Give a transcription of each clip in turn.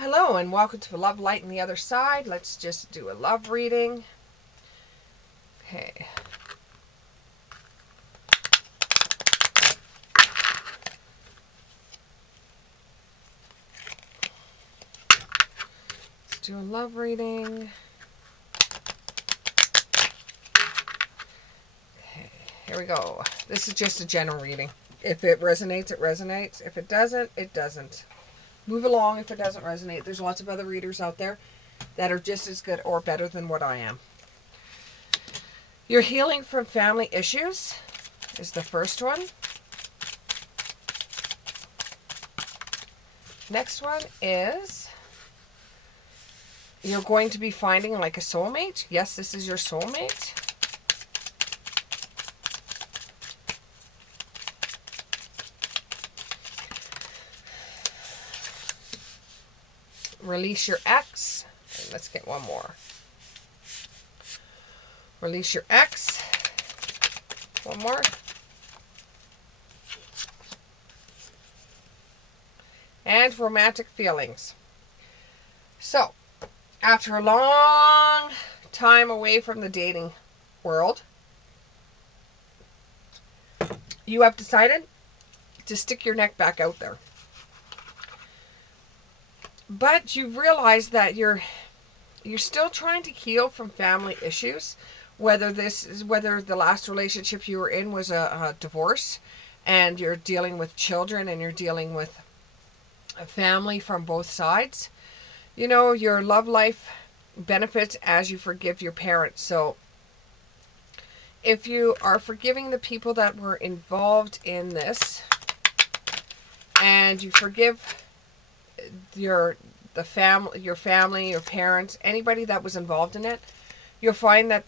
Hello and welcome to Love Light on the Other Side. Let's just do a love reading. Okay. Let's do a love reading. Okay, here we go. This is just a general reading. If it resonates, it resonates. If it doesn't, it doesn't. Move along if it doesn't resonate. There's lots of other readers out there that are just as good or better than what I am. You're healing from family issues is the first one. Next one is you're going to be finding like a soulmate. Yes, this is your soulmate. Release your ex. And let's get one more. Release your ex. One more. And romantic feelings. So, after a long time away from the dating world, you have decided to stick your neck back out there. But you realize that you're still trying to heal from family issues, whether the last relationship you were in was a divorce and you're dealing with children and you're dealing with a family from both sides. You know, your love life benefits as you forgive your parents. So if you are forgiving the people that were involved in this and you forgive your family, your parents, anybody that was involved in it, you'll find that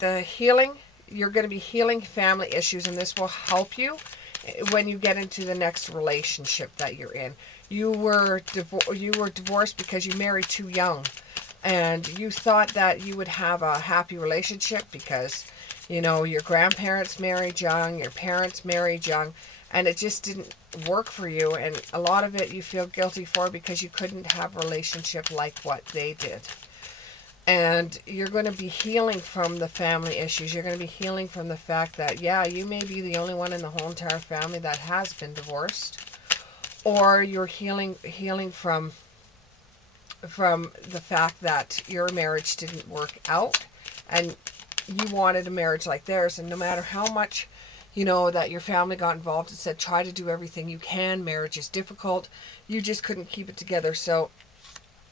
you're going to be healing family issues, and this will help you when you get into the next relationship that you're in. You were divorced because you married too young, and you thought that you would have a happy relationship because, you know, your grandparents married young, your parents married young, and it just didn't work for you. And a lot of it you feel guilty for because you couldn't have a relationship like what they did. And you're going to be healing from the family issues. You're going to be healing from the fact that, yeah, you may be the only one in the whole entire family that has been divorced. Or you're healing from the fact that your marriage didn't work out and you wanted a marriage like theirs. And no matter how much, you know, that your family got involved and said, try to do everything you can, marriage is difficult, you just couldn't keep it together. So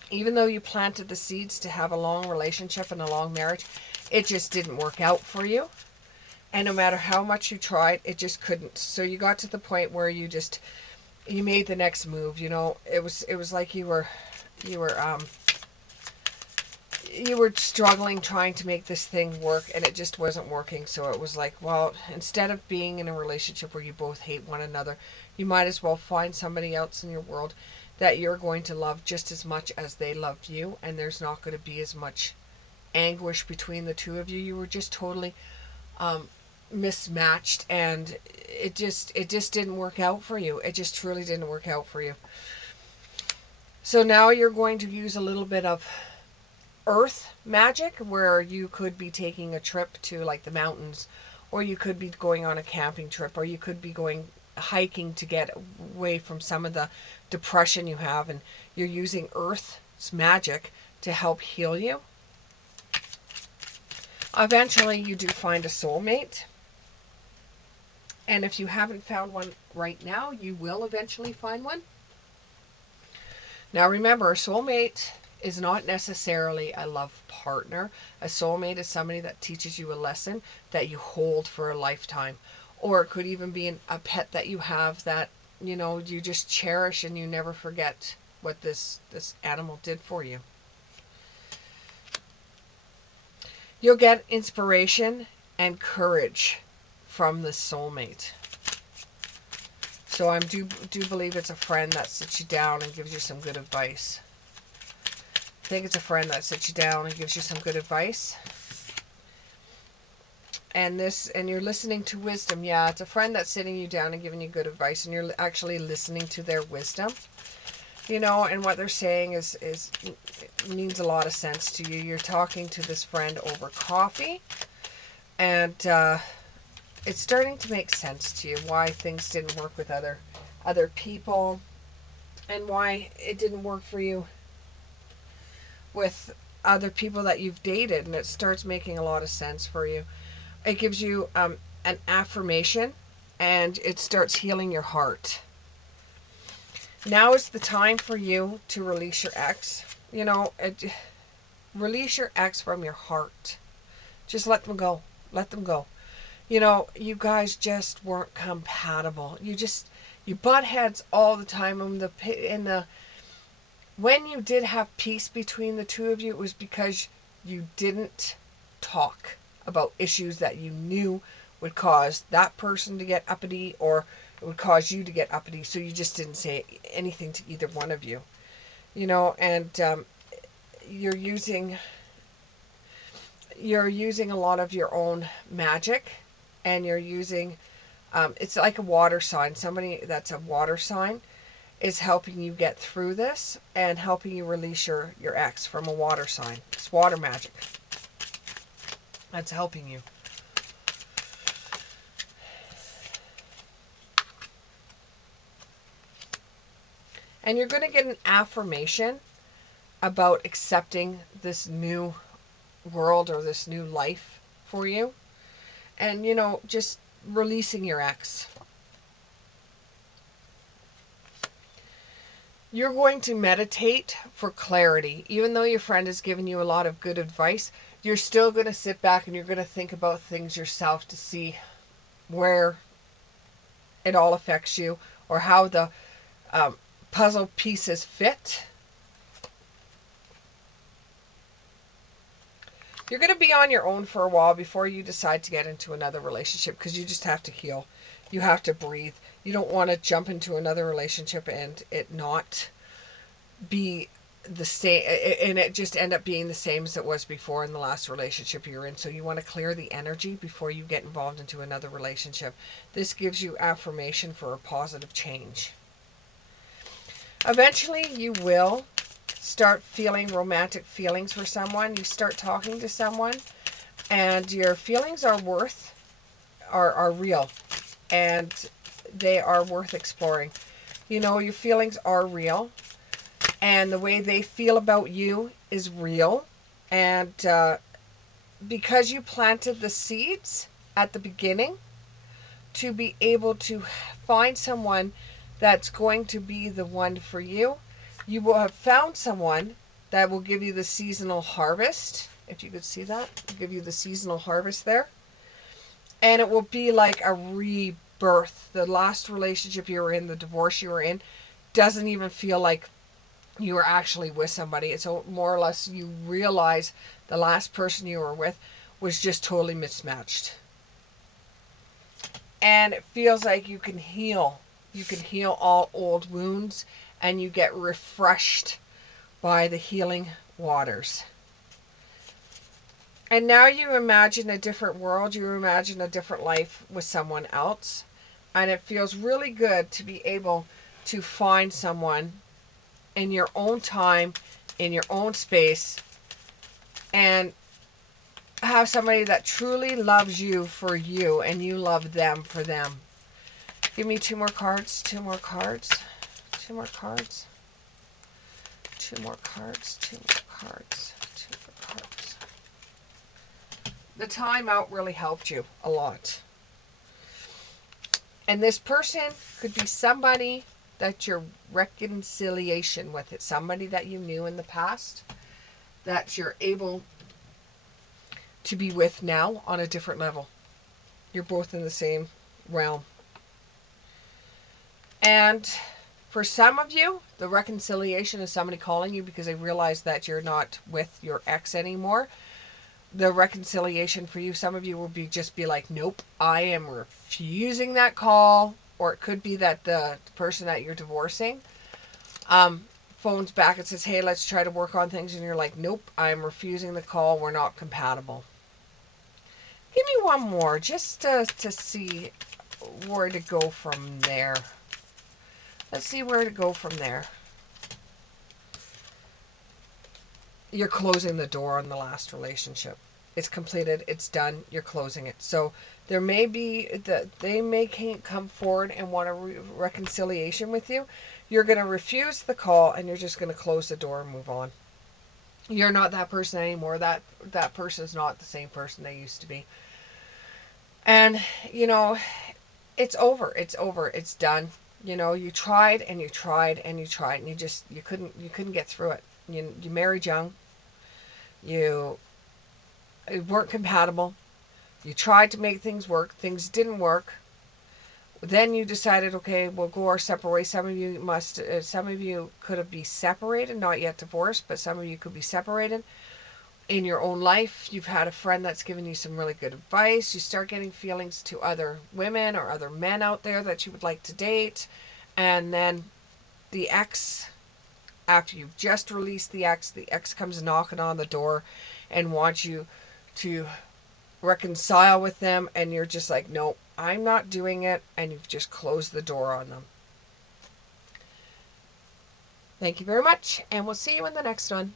even though you planted the seeds to have a long relationship and a long marriage, it just didn't work out for you. And no matter how much you tried, it just couldn't. So you got to the point where you made the next move. You know, it was like you were struggling trying to make this thing work, and it just wasn't working. So it was like, well, instead of being in a relationship where you both hate one another, you might as well find somebody else in your world that you're going to love just as much as they loved you, and there's not going to be as much anguish between the two of you. You were just totally mismatched, and it just didn't work out for you. It just truly didn't work out for you. So now you're going to use a little bit of earth magic, where you could be taking a trip to like the mountains, or you could be going on a camping trip, or you could be going hiking to get away from some of the depression you have, and you're using earth's magic to help heal you. Eventually you do find a soulmate, and if you haven't found one right now, you will eventually find one. Now remember, a soulmate is not necessarily a love partner. A soulmate is somebody that teaches you a lesson that you hold for a lifetime. Or it could even be a pet that you have that, you know, you just cherish and you never forget what this animal did for you. You'll get inspiration and courage from this soulmate. So I do believe it's a friend that sits you down and gives you some good advice. I think it's a friend that sits you down and gives you some good advice. And you're listening to wisdom. Yeah, it's a friend that's sitting you down and giving you good advice, and you're actually listening to their wisdom. You know, and what they're saying is means a lot of sense to you. You're talking to this friend over coffee, and it's starting to make sense to you why things didn't work with other people, and why it didn't work for you with other people that you've dated, and it starts making a lot of sense for you. It gives you an affirmation, and it starts healing your heart. Now is the time for you to release your ex. You know, release your ex from your heart. Just let them go. Let them go. You know, you guys just weren't compatible. You butt heads all the time. When you did have peace between the two of you, it was because you didn't talk about issues that you knew would cause that person to get uppity, or it would cause you to get uppity. So you just didn't say anything to either one of you. You know, and you're using a lot of your own magic, and you're using it's like a water sign. Somebody that's a water sign is helping you get through this and helping you release your ex from a water sign. It's water magic that's helping you. And you're going to get an affirmation about accepting this new world or this new life for you. And, you know, just releasing your ex. You're going to meditate for clarity. Even though your friend has given you a lot of good advice, you're still going to sit back and you're going to think about things yourself to see where it all affects you, or how the puzzle pieces fit. You're going to be on your own for a while before you decide to get into another relationship, because you just have to heal. You have to breathe. You don't want to jump into another relationship and it not be the same, and it just end up being the same as it was before in the last relationship you're in. So you want to clear the energy before you get involved into another relationship. This gives you affirmation for a positive change. Eventually you will start feeling romantic feelings for someone. You start talking to someone, and your feelings are real, and they are worth exploring. You know, your feelings are real, and the way they feel about you is real. And because you planted the seeds at the beginning to be able to find someone that's going to be the one for you, you will have found someone that will give you the seasonal harvest. If you could see that, give you the seasonal harvest there. And it will be like a rebirth. The last relationship you were in, the divorce you were in, doesn't even feel like you were actually with somebody. It's more or less you realize the last person you were with was just totally mismatched. And it feels like you can heal. You can heal all old wounds, and you get refreshed by the healing waters. And now you imagine a different world. You imagine a different life with someone else. And it feels really good to be able to find someone in your own time, in your own space, and have somebody that truly loves you for you, and you love them for them. Give me two more cards, two more cards, two more cards, two more cards, two more cards, two more cards. The timeout really helped you a lot. And this person could be somebody that you're reconciliation with. It's somebody that you knew in the past that you're able to be with now on a different level. You're both in the same realm. And for some of you, the reconciliation is somebody calling you because they realize that you're not with your ex anymore. The reconciliation for you, some of you will just be like, nope, I am refusing that call. Or it could be that the person that you're divorcing phones back and says, hey, let's try to work on things. And you're like, nope, I'm refusing the call. We're not compatible. Give me one more just to see where to go from there. Let's see where to go from there. you're closing the door on the last relationship. It's completed, it's done, you're closing it. So there may be that they may come forward and want a reconciliation with you. You're going to refuse the call and you're just going to close the door and move on. You're not that person anymore. That person's not the same person they used to be. And you know, it's over. It's over. It's done. You know, you tried and you tried and you tried and you couldn't get through it. You married young. You weren't compatible. You tried to make things work. Things didn't work. Then you decided, okay, we'll go our separate ways. Some of you could be separated, not yet divorced, but some of you could be separated. In your own life, you've had a friend that's given you some really good advice. You start getting feelings to other women or other men out there that you would like to date. And then the ex, after you've just released the ex comes knocking on the door and wants you to reconcile with them. And you're just like, no, I'm not doing it. And you've just closed the door on them. Thank you very much. And we'll see you in the next one.